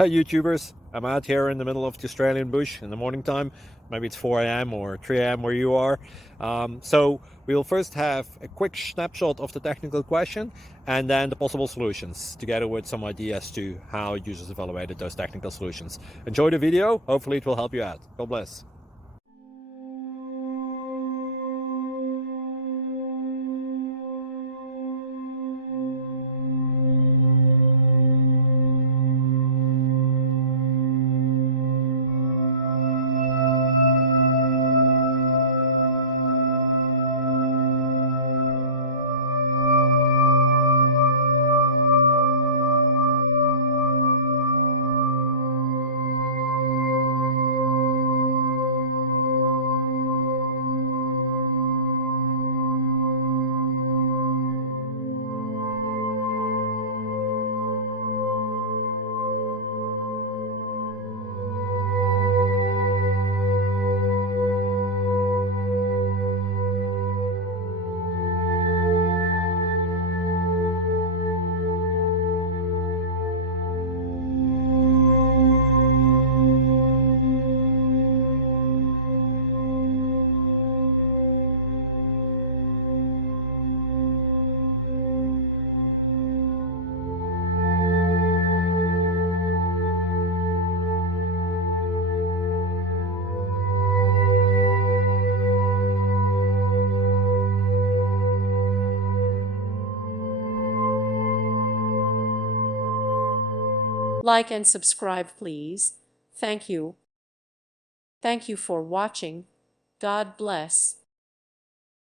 Hi YouTubers, I'm out here in the middle of the Australian bush in the morning time. Maybe it's 4 a.m. or 3 a.m. where you are. So we will first have a quick snapshot of the technical question and then the possible solutions, together with some ideas to how users evaluated those technical solutions. Enjoy the video, hopefully it will help you out. God bless. Like and subscribe, please. Thank you. Thank you for watching. God bless.